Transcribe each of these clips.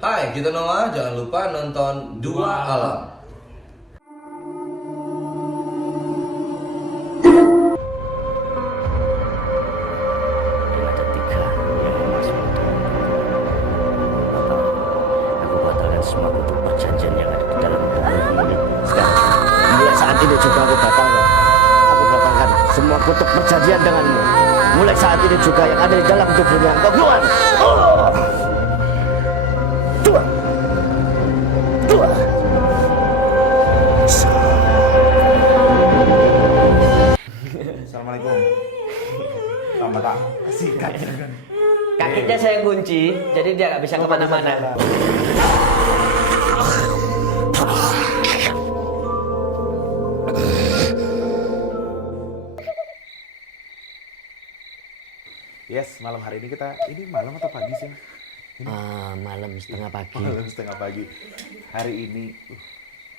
Hai, kita Noah. Jangan lupa nonton Dua Alam. Ada tiga yang masuk untuk aku batalkan semua bentuk perjanjian yang ada di dalam tubuhmu ini. Sekarang, mulai saat ini juga aku batalkan. Aku batalkan semua bentuk perjanjian denganmu. Mulai saat ini juga yang ada di dalam tubuhnya. Kau keluar. Dua. Dua. Assalamualaikum. Selamat tak sikat kan. Kakinya saya kunci, jadi dia nggak bisa kemana-mana. Yes, malam hari ini ini malam atau pagi sih? Malam setengah pagi. Malam setengah pagi. Hari ini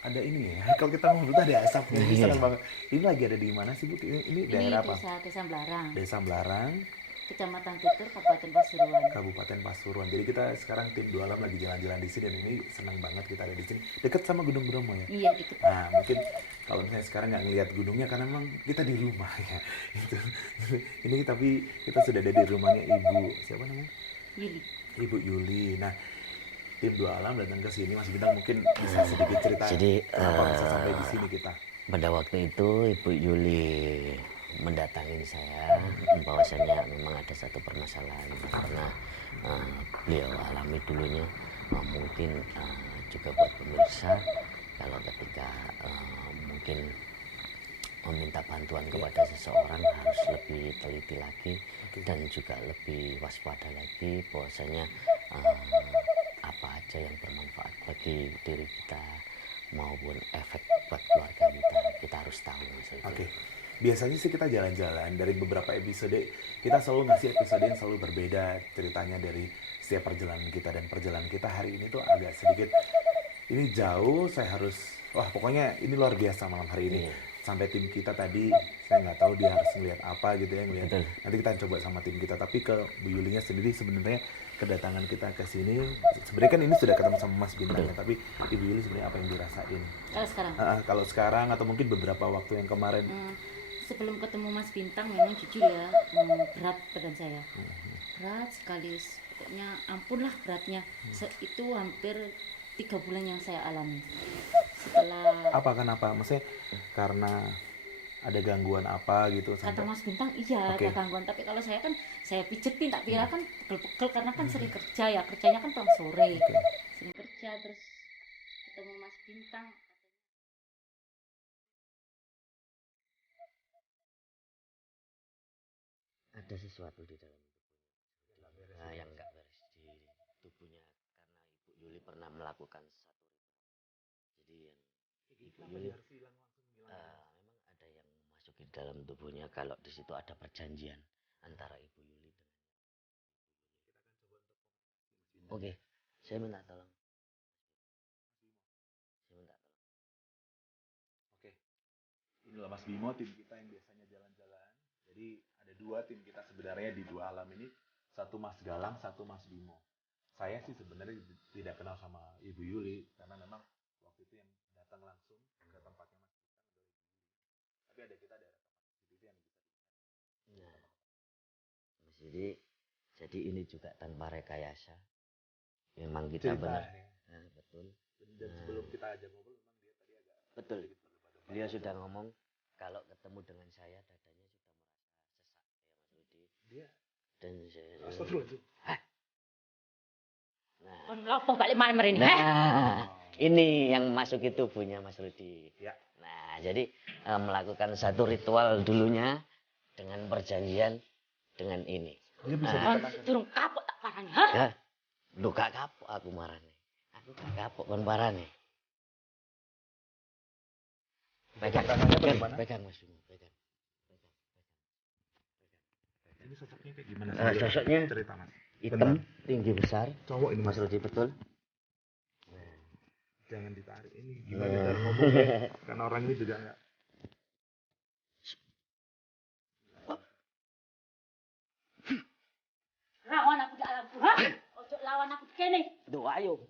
ada ini ya. Kalau kita ngobrol tuh ada asapnya. Ini senang banget. Ini lagi ada di mana sih, Bu? Ini daerah apa? Desa Belarang, Desa Belarang, Kecamatan Tutur, Kabupaten Pasuruan. Kabupaten Pasuruan. Jadi kita sekarang tim Dua Alam lagi jalan-jalan di sini dan ini senang banget kita ada di sini. Dekat sama Gunung Bromo ya. Iya, dikit. Nah, mungkin kalau misalnya sekarang nggak ngelihat gunungnya karena memang kita di rumah ya. Itu. Ini tapi kita sudah ada di rumahnya Ibu siapa namanya? Yuli. Ibu Yuli. Nah, tim Dua Alam datang ke sini, Mas Bintang mungkin bisa sedikit cerita. Jadi, kenapa bisa sampai di sini kita? Pada waktu itu Ibu Yuli mendatangi saya bahwasanya memang ada satu permasalahan yang pernah beliau alami dulunya. Mungkin juga buat pemirsa kalau ketika mungkin meminta bantuan kepada seseorang harus lebih teliti lagi dan juga lebih waspada lagi bahwasanya apa aja yang bermanfaat bagi diri kita maupun efek buat keluarga kita harus tahu Mas. Oke. Biasanya sih kita jalan-jalan dari beberapa episode, kita selalu ngasih episode yang selalu berbeda ceritanya dari setiap perjalanan kita, dan perjalanan kita hari ini tuh agak sedikit ini jauh. Saya harus pokoknya ini luar biasa malam hari ini. Sampai tim kita tadi saya nggak tahu dia harus ngelihat apa gitu ya, ngelihat. Nanti kita coba sama tim kita. Tapi ke Bu Yulinya sendiri sebenarnya kedatangan kita ke sini sebenarnya kan ini sudah ketemu sama Mas Bintang ya, tapi Ibu Yuli sebenarnya apa yang dirasain? Kalau sekarang? Kalau sekarang atau mungkin beberapa waktu yang kemarin. Sebelum ketemu Mas Bintang memang jujur ya, berat badan saya. Berat sekali, pokoknya ampun lah beratnya. Itu hampir 3 bulan yang saya alami. Setelah Kenapa? Maksudnya karena ada gangguan apa gitu kata sampai Mas Bintang iya ada gangguan, tapi kalau saya kan saya pijetin tak kira kan pegel-pegel karena kan sering kerja ya, kerjanya kan pulang sore. Sering kerja terus ketemu Mas Bintang. Ada sesuatu di dalam tubuhnya yang nggak beres di tubuhnya karena Ibu Yuli pernah melakukan satu jadi yang Ibu Yuli memang ada yang masuk di dalam tubuhnya. Kalau di situ ada perjanjian antara Ibu Yuli dengan Oke, saya minta tolong. Oke. Inilah Mas Bimo, tim kita yang biasanya jalan-jalan. Jadi ada 2 tim kita sebenarnya di Dua Alam ini. Satu Mas Galang, satu Mas Bimo. Saya sih sebenarnya tidak kenal sama Ibu Yuli karena memang waktu itu yang datang langsung ke tempatnya Mas Bintang adalah Ibu Yuli. Tapi kita ada rekaman CCTV yang bisa Nah, jadi ini juga tanpa rekayasa. Memang kita benar. Nah, betul. Dan sebelum kita ajak ngobrol memang dia tadi agak betul. Beliau sudah ngomong kalau ketemu dengan saya dadanya sudah merasa sesak ya Mas Rudi. dia Dan saya astagfirullahaladzim. Nah, ini yang masuk itu tubuhnya Mas Rudi. Ya. Nah, jadi melakukan satu ritual dulunya dengan perjanjian dengan ini. Dia bisa Turun kapok tak parahnya. Ya, lu gak kapok aku marahnya. Aku gak kapok kon parahnya. Pegang Mas Bimo, pegang. Ini sosoknya kayak gimana sih? Sosoknya Cerita Mas. hitam, tinggi besar. Cowok ini Mas Rudi betul. Jangan ditarik ini gimana cara ngomongnya karena orang ini juga nggak. Rawan aku di alamku. lawan aku kene. Duh, ayo.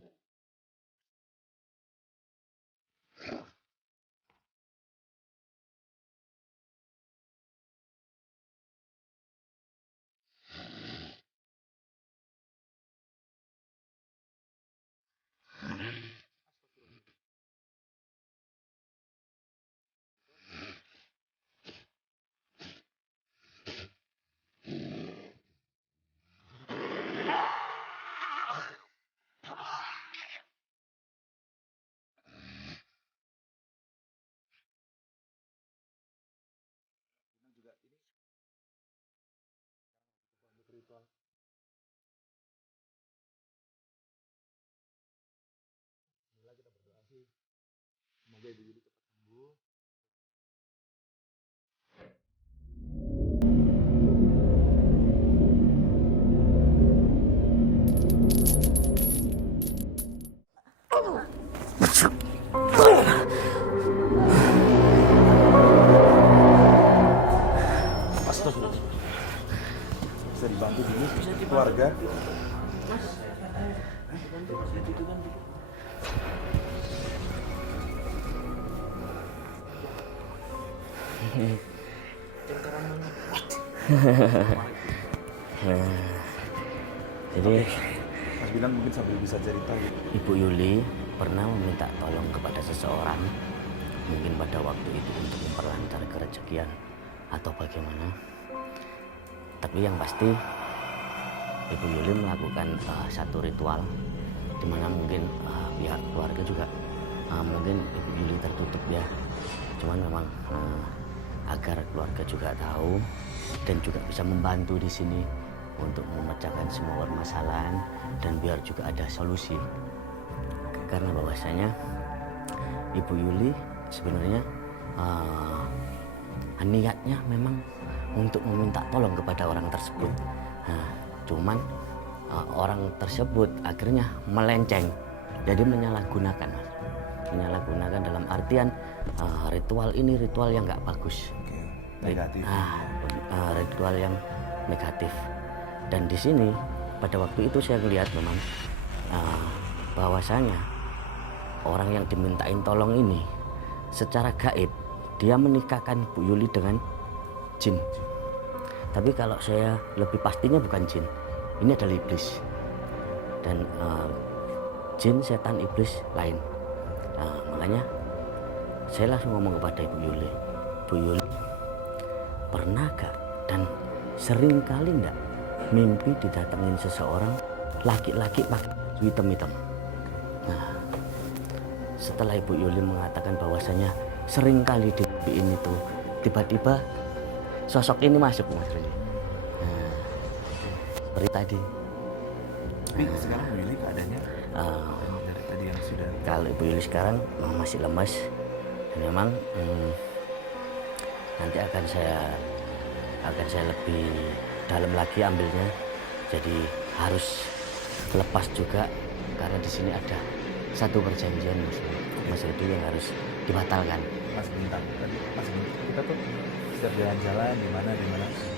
Semoga Ibu Yuli cepat sembuh. Astagfirullah. Bisa dibantu dulu keluarga. Jadi Mas Bilang mungkin sambil bisa cerita gitu. Ibu Yuli pernah meminta tolong kepada seseorang, mungkin pada waktu itu untuk memperlancar kerezekian atau bagaimana. Tapi yang pasti Ibu Yuli melakukan satu ritual di mana mungkin pihak keluarga juga mungkin Ibu Yuli tertutup ya. Cuman memang agar keluarga juga tahu dan juga bisa membantu di sini untuk memecahkan semua permasalahan dan biar juga ada solusi. Karena bahwasanya Ibu Yuli sebenarnya niatnya memang untuk meminta tolong kepada orang tersebut. Nah, cuman orang tersebut akhirnya melenceng, jadi menyalahgunakan, Mas. Menyalahgunakan dalam artian ritual ini ritual yang nggak bagus. Negatif. Ritual yang negatif. Dan di sini pada waktu itu saya melihat memang bahwasanya orang yang dimintain tolong ini secara gaib dia menikahkan Bu Yuli dengan jin. Tapi kalau saya lebih pastinya bukan jin, ini adalah iblis. Dan jin, setan, iblis lain. Makanya saya langsung ngomong kepada Ibu Yuli, Bu Yuli, pernah gak dan sering kali enggak mimpi didatengin seseorang laki-laki pakai hitam-hitam? Nah, setelah Ibu Yuli mengatakan bahwasanya sering kali di mimpi ini tuh tiba-tiba sosok ini masuk, Mas Rudi. Nah, seperti tadi. Tapi sekarang Bu Yuli keadaannya dari tadi yang sudah. Kalau Ibu Yuli sekarang masih lemas dan memang nanti akan saya lebih dalam lagi ambilnya. Jadi harus lepas juga karena di sini ada satu perjanjian Mas Rudi yang harus dibatalkan. Mas Bintang tadi, Mas Bintang kita tuh setiap jalan-jalan di mana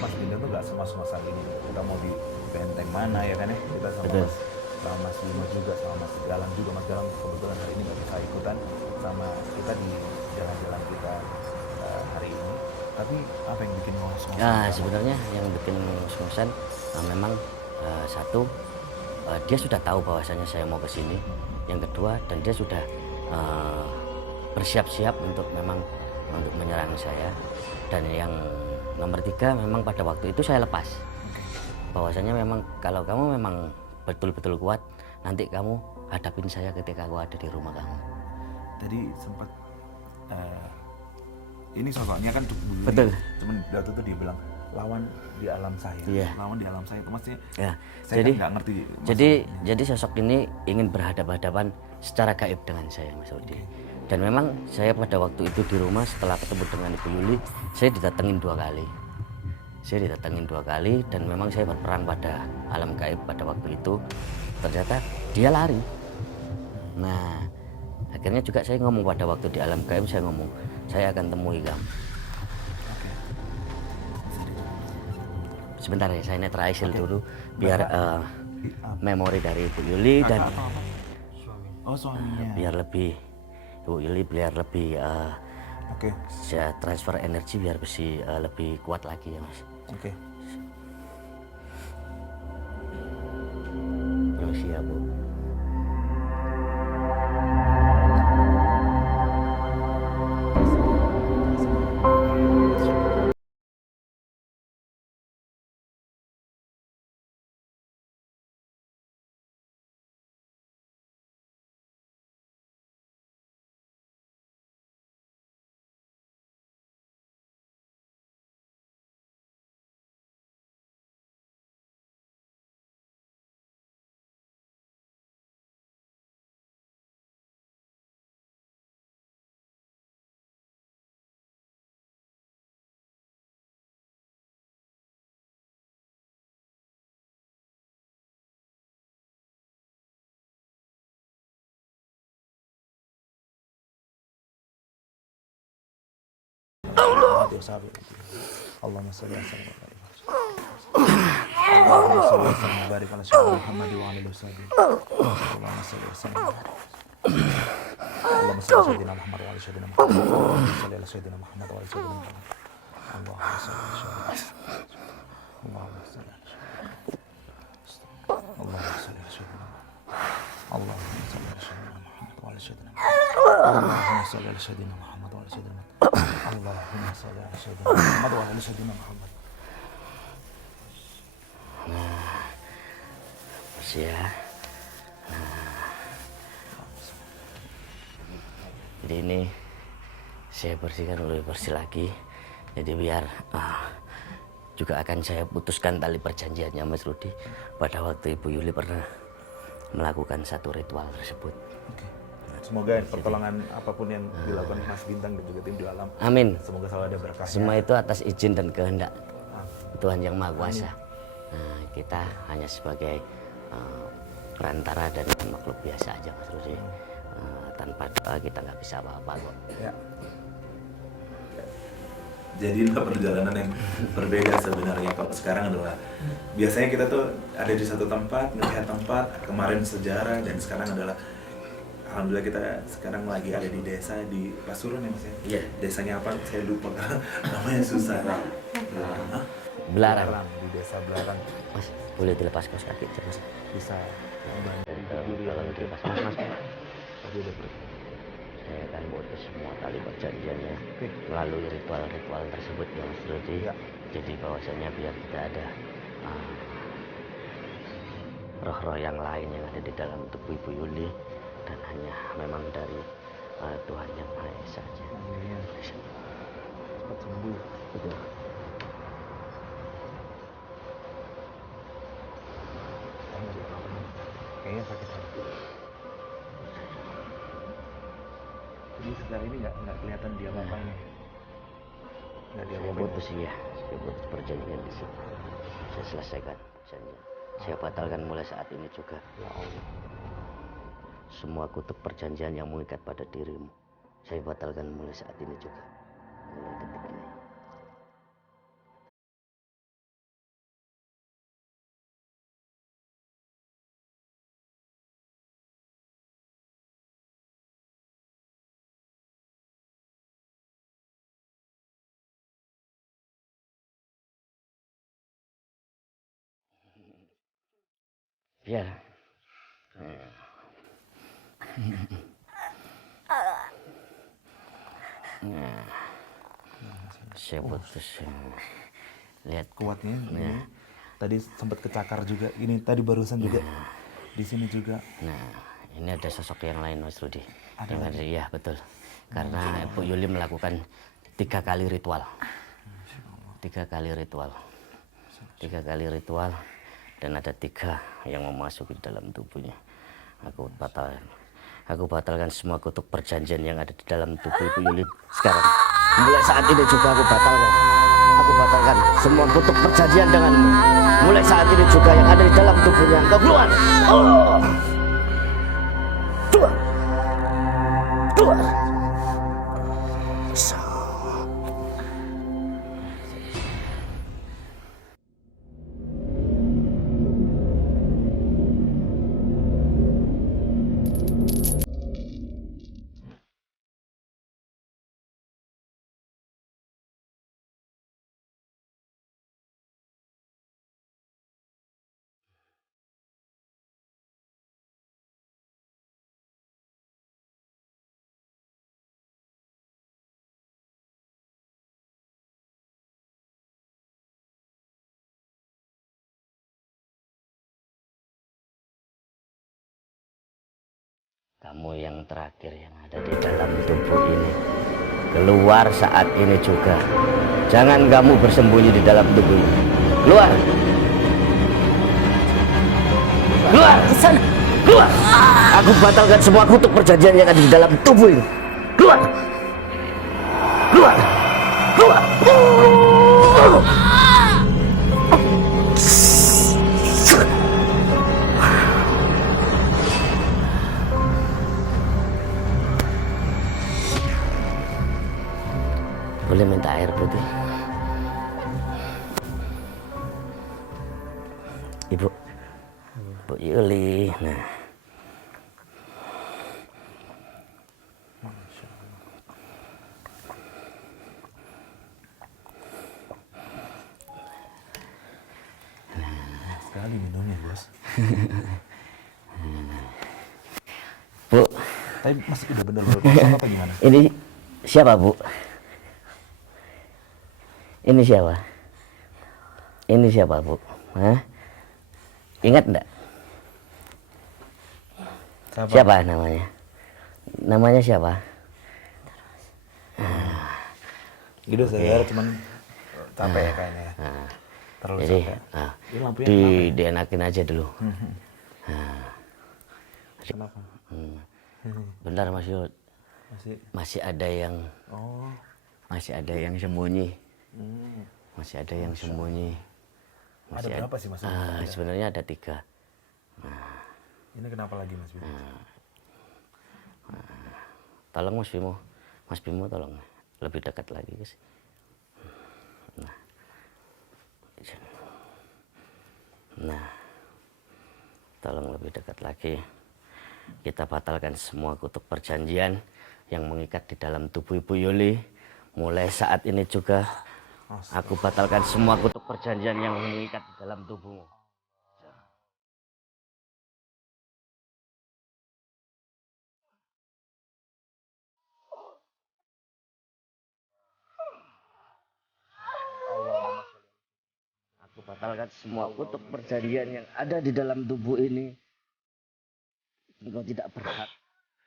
Mas Bintang tuh nggak semua ini. Kita mau di benteng mana ya kan ya, kita sama Mas Bimo juga, sama Mas Galang juga. Mas Galang kebetulan hari ini nggak bisa ikutan sama kita di jalan-jalan kita hari ini. Tapi apa yang bikin ngos-ngosan? Nah, sebenarnya yang bikin ngos-ngosan memang satu, dia sudah tahu bahwasanya saya mau ke sini. Yang kedua, dan dia sudah bersiap-siap untuk menyerang saya. Dan yang nomor tiga, memang pada waktu itu saya lepas bahwasanya memang kalau kamu memang betul-betul kuat, nanti kamu hadapin saya ketika aku ada di rumah kamu. Tadi sempat ini sosoknya kan Bu Yuli. Betul. Cuman waktu itu dia bilang lawan di alam saya. Iya. Lawan di alam saya itu maksudnya. Ya. Saya Jadi kan nggak ngerti. jadi sosok ini ingin berhadapan-hadapan secara gaib dengan saya, Mas Rudi. Dan memang saya pada waktu itu di rumah setelah ketemu dengan Ibu Yuli, saya didatengin 2 kali. Saya didatengin 2 kali dan memang saya berperang pada alam gaib pada waktu itu. Ternyata dia lari. Nah, akhirnya juga saya ngomong pada waktu di alam gaib, saya ngomong, saya akan temui kamu. Sebentar ya, saya netralisir dulu biar memori dari Ibu Yuli dan Kakak atau apa? Oh, suaminya. biar lebih Ibu Yuli biar lebih Oke. saya transfer energi biar bisa lebih kuat lagi ya Mas. Oke. Permisi ya Bu. Allahumma shalli ala sayyidina Allahumma shalli ala sayyidina barik ala sayyidina Muhammad wa ala alihi wasallam. Allahumma shalli ala sayyidina Allahumma shalli ala sayyidina Muhammad wa ala sayyidina Muhammad. Allahumma shalli ala sayyidina Muhammad wa ala sayyidina Muhammad. Allahumma shalli ala sayyidina Allahumma shalli ala Allahumma shalli ala sayyidina Allahumma shalli ala sayyidina Muhammad wa ala sayyidina Allahumma shalli ala sayyidina Muhammad wa ala sayyidina Allahumma shalli ala sayyidina Muhammad wa ala sayyidina Muhammad. Bersih ya. Jadi ini saya bersihkan lebih bersih lagi. Jadi biar juga akan saya putuskan tali perjanjiannya Mas Rudi. Pada waktu Ibu Yuli pernah melakukan satu ritual tersebut. Oke. Semoga pertolongan apapun yang dilakukan Mas Bintang dan juga tim di alam, Amin. semoga selalu ada berkahnya. Semua itu atas izin dan kehendak Tuhan Yang Maha Kuasa. Nah, kita hanya sebagai perantara dan makhluk biasa aja Mas Rudi. Tanpa doa kita nggak bisa apa-apa kok. Ya. Jadilah perjalanan yang berbeda sebenarnya. Kalau sekarang adalah biasanya kita tuh ada di satu tempat, melihat tempat, kemarin sejarah, dan sekarang adalah alhamdulillah kita sekarang lagi ada di desa di Pasuruan ya Mas ya. Iya. Desanya apa? Saya lupa namanya susah. Belarang. Di desa Belarang. Mas, boleh dilepas kaos kaki aja, Mas. Bisa membantu Kalau dilepas Mas. Tadi udah Saya akan putus semua tali perjanjiannya melalui ritual-ritual tersebut ya Mas Rudi. Ya. Jadi bahwasanya biar tidak ada roh-roh yang lain yang ada di dalam tubuh Ibu Yuli dan hanya memang dari Tuhan Yang Maha Esa saja. Amin. Cepat sembuh. Betul. Kayaknya sakit hati. Jadi sekarang ini nggak kelihatan dia apa-apanya. Nggak dia Saya putus ya, saya putus perjanjian di situ. Saya selesaikan perjanjian. Saya batalkan mulai saat ini juga. Ya Allah. Semua kutub perjanjian yang mengikat pada dirimu, saya batalkan mulai saat ini juga. Mulai detik ini. Ya. Nah, saya putus. Lihat Kuatnya. Ini. Tadi sempat kecakar juga. Ini tadi barusan juga. Di sini juga. Nah, ini ada sosok yang lain Mas Rudi. Ada lagi? Iya betul. Karena Ibu Yuli melakukan 3 kali ritual. 3 kali ritual. 3 kali ritual. Dan ada 3 yang memasuki dalam tubuhnya. Aku batalkan semua kutub perjanjian yang ada di dalam tubuh Ibu Yuli sekarang. Mulai saat ini juga aku batalkan. Aku batalkan semua kutub perjanjian denganmu. Mulai saat ini juga yang ada di dalam tubuhnya. Kau keluar. Oh. Keluar. Keluar. Kamu yang terakhir yang ada di dalam tubuh ini. Keluar saat ini juga. Jangan kamu bersembunyi di dalam tubuh ini. Keluar. Keluar ke sana. Keluar. Aku batalkan semua kutuk perjanjian yang ada di dalam tubuh ini. Keluar. Keluar. Keluar. Boleh minta air putih? Ibu, Bu Yuli. Nah, Sekali minumnya, Bos. Bu, Tapi masih udah bener-bener kosong apa gimana? ini siapa, Bu? Ini siapa? Ini siapa, Bu? Hah? Ingat enggak? Siapa namanya? Namanya siapa? Gitu saya cuman capek ya kayaknya ya. Nah, Terlalu jadi, capek. nah, Ini lampunya kenapa ya? dienakin aja dulu. Kenapa? Bentar, Mas Yud. Masih Masih ada yang oh. sembunyi. Masih ada yang sembunyi. Ada berapa sih, Mas? Sebenarnya ada 3. Ini kenapa lagi, Mas Bimo? Tolong Mas Bimo tolong lebih dekat lagi guys. Nah, tolong lebih dekat lagi. Kita batalkan semua kutuk perjanjian yang mengikat di dalam tubuh Ibu Yuli. Mulai saat ini juga aku batalkan semua kutuk perjanjian yang mengikat di dalam tubuhmu. Aku batalkan semua kutuk perjanjian yang ada di dalam tubuh ini. Engkau tidak berhak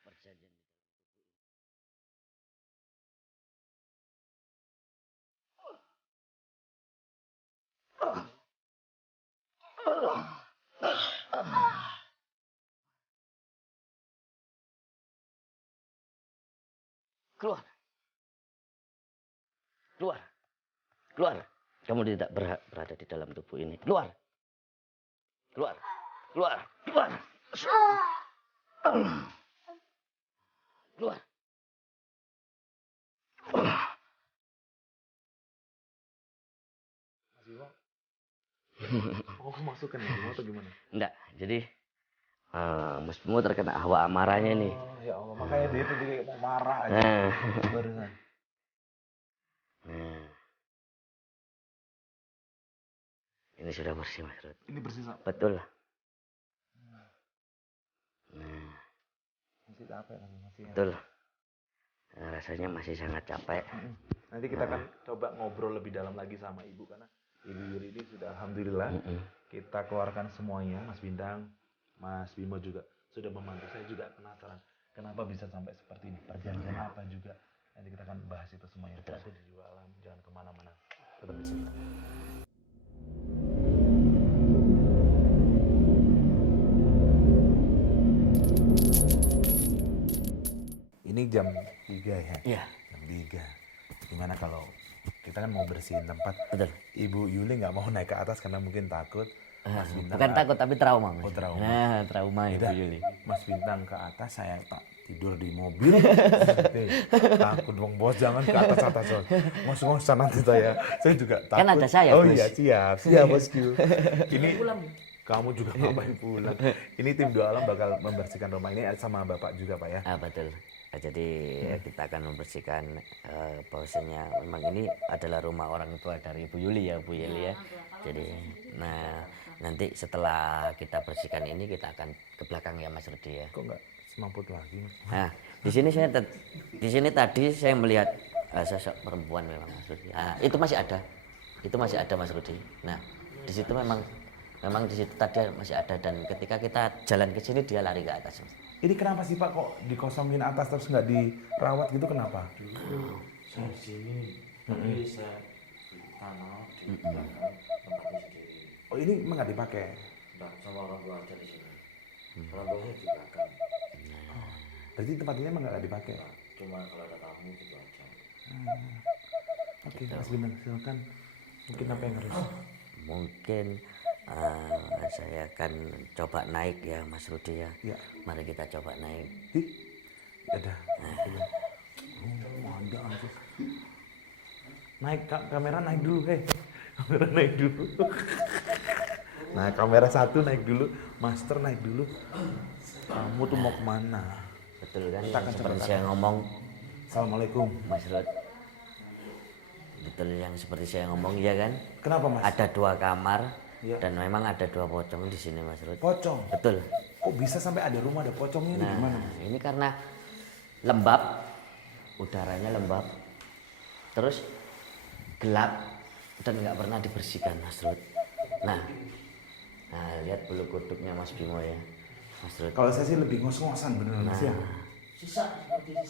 perjanjian. Keluar. Keluar. Keluar. Kamu tidak berhak berada di dalam tubuh ini. Keluar. Keluar. Keluar. Keluar. Keluar. Mas Bimo? Oh, masukkan ya, Bimo atau gimana? Enggak. Jadi Mas Bimo terkena hawa amarahnya nih. Oh, ya Allah, makanya dia tuh jadi mau marah aja. Nah. Barusan. Nah. Ini sudah bersih, Mas Rud. Ini bersih, Sak. Betul. Nah, Masih capek kan, masih. betul. Rasanya masih sangat capek. Nanti kita akan coba ngobrol lebih dalam lagi sama Ibu karena Ibu Yuri ini sudah alhamdulillah kita keluarkan semuanya, Mas Bintang, Mas Bimo juga sudah membantu. Saya juga penasaran kenapa bisa sampai seperti ini, perjanjian apa juga. Nanti kita akan bahas itu semuanya. Tetap di Jiwa Alam, jangan kemana-mana. Tetap di sini. Ini jam 3 ya? Iya. Jam 3. Gimana kalau kita kan mau bersihin tempat. Betul. Ibu Yuli nggak mau naik ke atas karena mungkin takut. Mas Bintang Bukan takut tapi trauma, Mas. Oh, trauma. Nah, trauma Ibu Yaudah, Yuli. Mas Bintang ke atas, saya tak tidur di mobil. Takut dong bos, jangan ke atas bos. Ngos-ngosan nanti saya juga takut. Kan ada saya, Oh Bos. iya, siap bosku. Ini kamu juga ngapain pulang? Ini tim Dua Alam bakal membersihkan rumah ini sama Bapak juga Pak ya? Betul. Jadi kita akan membersihkan bahwasanya memang ini adalah rumah orang tua dari Ibu Yuli ya, Bu Yuli ya. Jadi nanti setelah kita bersihkan ini kita akan ke belakang ya Mas Rudi ya. Kok nggak semamput lagi Mas? Nah, di sini tadi saya melihat sosok perempuan memang Mas Rudi. Itu masih ada. Itu masih ada Mas Rudi. Nah, di situ memang di situ tadi masih ada dan ketika kita jalan ke sini dia lari ke atas Mas. Ini kenapa sih Pak kok dikosongin atas terus nggak dirawat gitu kenapa? Dulu saya di sini, tapi saya beli tanah di belakang tempatnya sendiri. Oh ini emang nggak dipakai? Enggak, sama orang tua aja di sini. Orang tuanya di belakang. Berarti tempat ini emang nggak dipakai? Nah, cuma kalau ada tamu gitu aja. Oke, Mas Bintang silakan. Mungkin apa yang harus? Mungkin saya akan coba naik ya Mas Rudi ya. Ya. Mari kita coba naik. Ih, ya dah. Oh, ada aja. Naik kamera naik dulu, kamera naik dulu. Nah, kamera satu naik dulu, master naik dulu. Kamu tuh mau kemana? Betul kan? Kita akan Seperti coba saya ngomong, Assalamualaikum. Mas Rud. Betul yang seperti saya ngomong ya kan? Kenapa Mas? Ada 2 kamar Iya. dan memang ada 2 pocong di sini Mas Rud. Pocong. Betul. Kok bisa sampai ada rumah ada pocongnya ini gimana? Nah, ini karena lembab, udaranya lembab, terus gelap dan nggak pernah dibersihkan Mas Rud. Nah, lihat bulu kuduknya Mas Bimo ya, Mas Rud. Kalau saya sih lebih ngos-ngosan beneran Mas ya.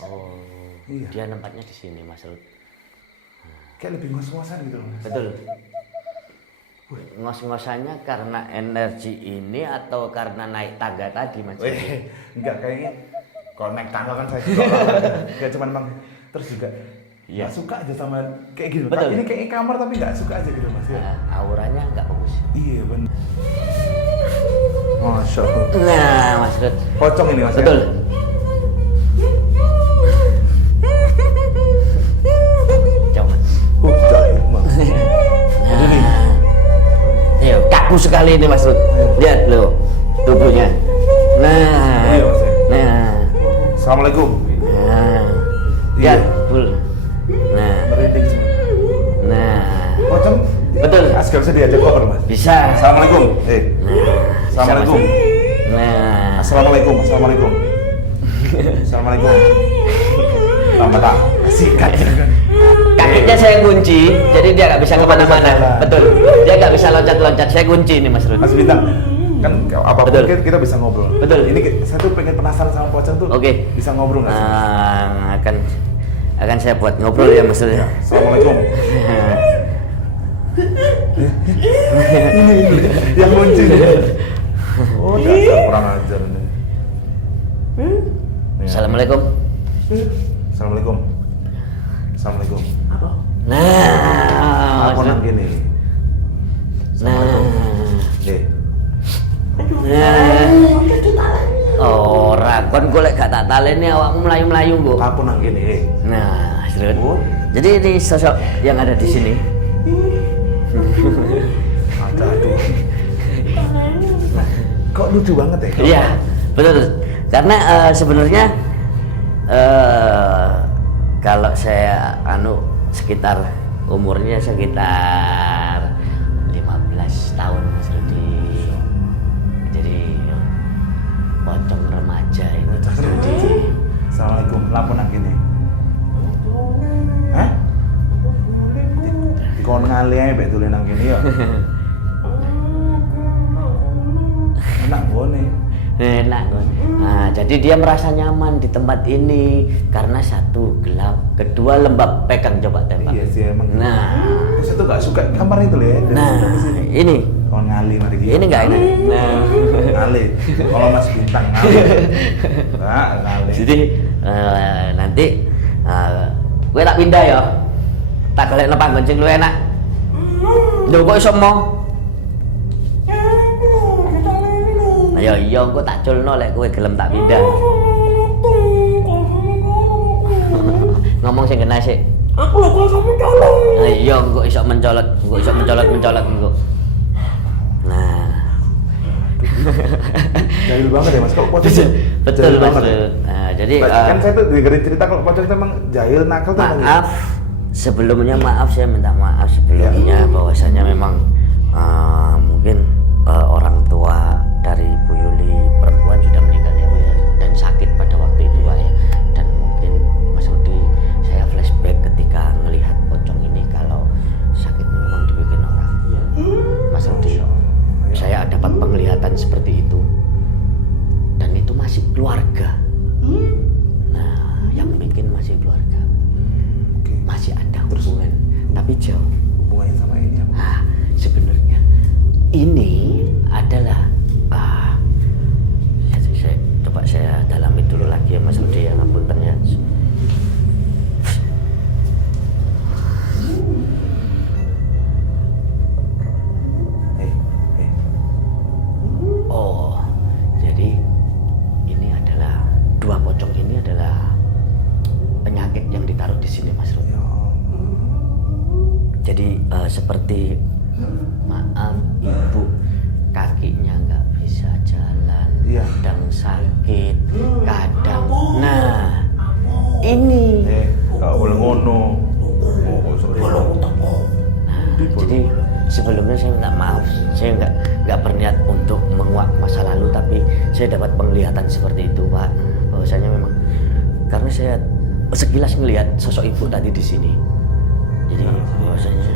Oh, Iya. dia tempatnya di sini Mas Rud. Kayak lebih ngos-ngosan gitu loh Mas. Betul. Ngos-ngosannya karena energi ini atau karena naik tangga tadi Mas Rud? Enggak kayaknya kalau naik tangga kan saya juga enggak cuma emang terus juga Iya. nggak suka aja sama kayak gitu. Betul. Ini kayak kamar tapi nggak suka aja gitu Mas ya. Auranya nggak bagus. Iya benar. Masya Allah. Nah, Mas Rud. Pocong ini Mas ya? Betul. Coba. Jahil Mas. Iya, kaku sekali ini Mas Rud. Lihat lo tubuhnya. Nah. Iya, Mas ya. Nah. Assalamualaikum. Nah. Iya. Lihat, full. Nah. Merinding semua. Nah. Pocong. Betul. Gak bisa diajak cover Mas. Bisa. Assalamualaikum. Bisa, Assalamualaikum. Mas Rud. Nah. Assalamualaikum. Assalamualaikum. Assalamualaikum. Tambah tak sikat ya kan. Kakinya saya kunci, jadi dia nggak bisa kemana-mana. jalan. Betul. Dia nggak bisa loncat-loncat. Saya kunci ini Mas Rud. Mas Bintang, kan apapun Betul. kita bisa ngobrol. Betul. Ini saya tuh pengen penasaran sama pocong tuh. Oke. Bisa ngobrol nggak sih? Akan saya buat ngobrol ya Mas Rud. Ya, Assalamualaikum. ini yang kunci. Oh, dasar kurang ajar nih. Ya. Assalamualaikum. Assalamualaikum. Assalamualaikum. Nah, Aku Mas nang Rud. gini. Nah. Deh. Ora kon golek gak tak taleni awakmu melayu-melayu kok. Aku nang gini. Nah, Mas Rud. Oh. Jadi ini sosok yang ada di sini. Aduh. Kok lucu banget ya? Iya, betul. Karena sebenarnya kalau saya sekitar umurnya sekitar 15 tahun Mas Rudi. Jadi pocong remaja ini Mas Rudi. Assalamualaikum. Lapor nang gini. Hah? Dikon ngali ae mbek dolen nang kene ya. Enak bone. Enak. Nah, jadi dia merasa nyaman di tempat ini karena satu gelap, kedua lembab. Pegang coba tembak. Iya sih emang. Nah, Terus itu gak suka kamar itu loh ya. dari nah situ ke sini. ini Kon ngali mari ini nggak enak. Nah, Ngali. Kalau Mas Bintang ngali. Enggak, ngali. jadi nanti gue tak pindah ya. Tak golek nang panggon sing luwih enak. Lho kok iso mau? Ayo iya engko tak culno lek kowe gelem tak pindah. Ngomong sing kena sik. Aku lagi iso mencolok. Iya engko iso mencolot engko. Nah, Jahil banget ya Mas. Kalau pocong tuh betul jahil Mas. banget ya. Nah, jadi Kan saya tuh dengerin cerita kalau pocong itu emang jahil nakal tuh emang maaf sebelumnya, maaf saya minta maaf sebelumnya bahwasanya memang mungkin orang tua dari Bu Yuli perempuan sudah meninggal ya Bu ya, dan sakit pada waktu itu Pak ya, dan mungkin Mas Rudi saya flashback ketika melihat pocong ini kalau sakitnya memang dibikin orang. Mas Rudi, saya dapat penglihatan seperti itu dan itu masih keluarga di sini Mas Rud. Jadi seperti maaf ibu kakinya nggak bisa jalan, Iya. kadang sakit, kadang. Nah ini. Kalau boleh ngono. Jadi sebelumnya saya minta maaf, saya nggak berniat untuk menguak masa lalu, tapi saya dapat penglihatan seperti itu Pak. Bahwasanya memang karena saya sekilas melihat sosok ibu tadi di sini. Jadi bahwasanya,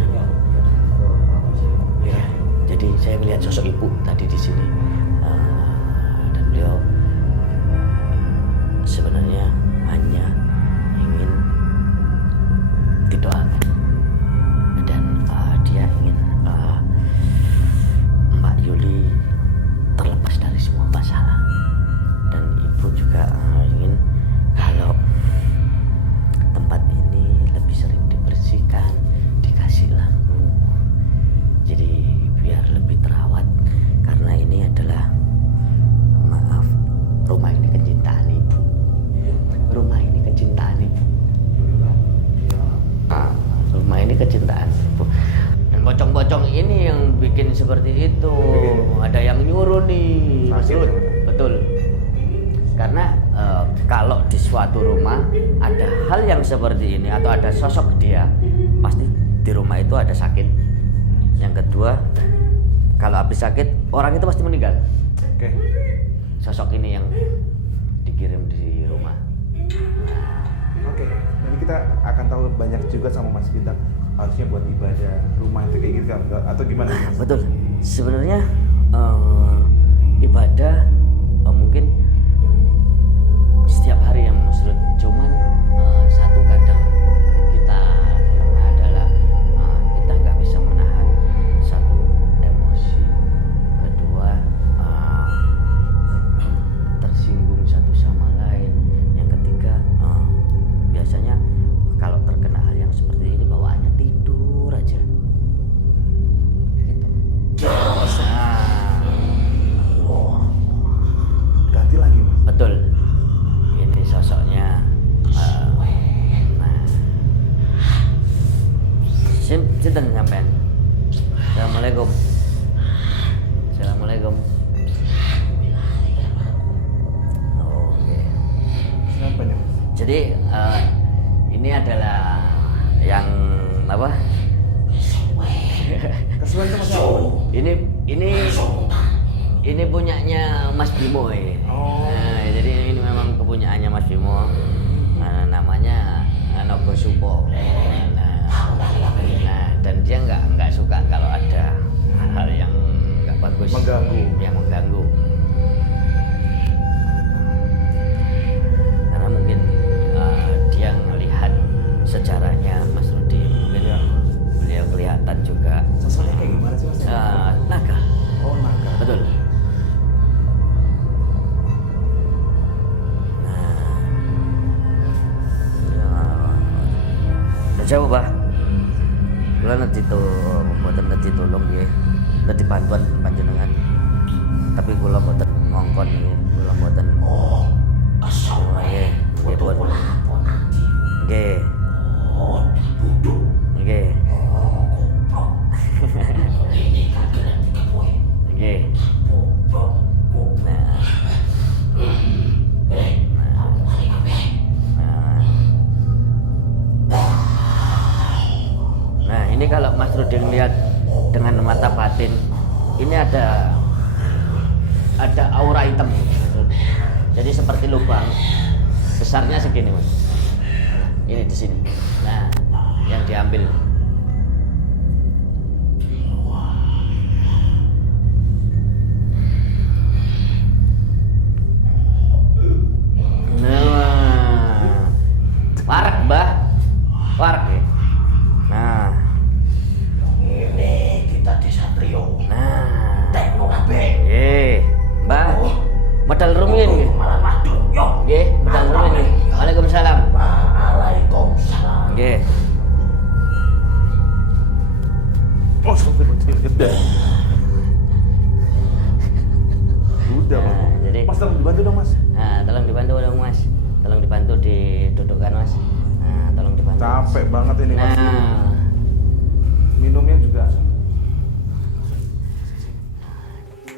ya, jadi saya melihat sosok ibu tadi di sini. Dan beliau sebenarnya hanya ingin didoakan. Dan dia ingin Mbak Yuli terlepas dari semua masalah. Dan ibu juga ingin kalau tempat ini lebih sering dibersihkan, dikasih lampu, jadi biar lebih terawat. Karena ini adalah, maaf, rumah ini kecintaan ibu. Rumah ini kecintaan ibu. Rumah ini kecintaan ibu. Dan pocong-pocong ini yang bikin seperti itu. Ada yang nyuruh nih, Mas Rud. Betul. Karena kalau di suatu rumah ada hal yang seperti ini atau ada sosok dia, pasti di rumah itu ada sakit. Yang kedua, kalau habis sakit orang itu pasti meninggal. Oke. Sosok ini yang dikirim di rumah. Oke, nanti kita akan tahu banyak juga sama Mas Bintang, harusnya buat ibadah rumah itu kayak gitu kan, atau gimana Mas? Betul. Sebenarnya ibadah mungkin setiap hari yang Mas Rud. Cuman satu kadang kita lengah adalah kita nggak bisa menahan satu emosi, kedua tersinggung satu sama lain, yang ketiga biasanya kalau terkena hal yang seperti ini bawaannya tidur aja gitu. Ganti lagi Mas. Betul. Ini sosoknya. Nah, sinten sampean? Assalamualaikum. Assalamualaikum. Oke. Kenapa nih Mas? Jadi ini adalah yang apa? Kesulitan itu Mas apa? Ini punyanya Mas Bimo ya. Oh. Nah, jadi ini memang kepunyaannya Mas Bimo. Namanya Nogo Supo. Nah, dan dia nggak suka kalau ada hal yang nggak bagus, yang mengganggu. Karena mungkin dia melihat sejarahnya Mas Rudi, mungkin beliau kelihatan juga Sosoknya kayak gimana sih Mas? naga. Oh, naga. Betul. Jauh bah, kula nanti tolong ya, nanti bantuan panjenengan. Tapi kula mboten ngongkon ya, kula mboten. Oh, nggih, nggih pun. Nggih. Nggih. Nggih. Nah, ini kalau Mas Rudi lihat dengan mata batin, ini ada aura hitam. Jadi seperti lubang, besarnya segini Mas. Ini di sini. Nah, yang diambil. Nah, warak Mbah, warak ya. Nah, Ini kita desa Trio. nah, Tekno kabeh. Mbah, modal rumiyin nggih. Malah madun yo. Nggih, modal rumiyin nggih. Waalaikumsalam. Waalaikumsalam. Nggih. Oh, udah. Udah Mas. Nah, jadi Mas tolong dibantu dong Mas. tolong dibantu dong Mas. Tolong dibantu didudukkan Mas. Nah, tolong dibantu. capek banget ini Mas. Nah, Minumnya juga.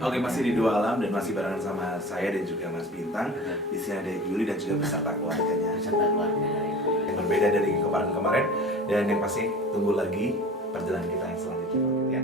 Oke, masih di Dua Alam dan masih barengan sama saya dan juga Mas Bintang. Di sini ada Yuli dan juga beserta keluarganya. beserta keluarga dari Yang berbeda dari kemarin-kemarin dan yang pasti tunggu lagi perjalanan kita yang selanjutnya ya.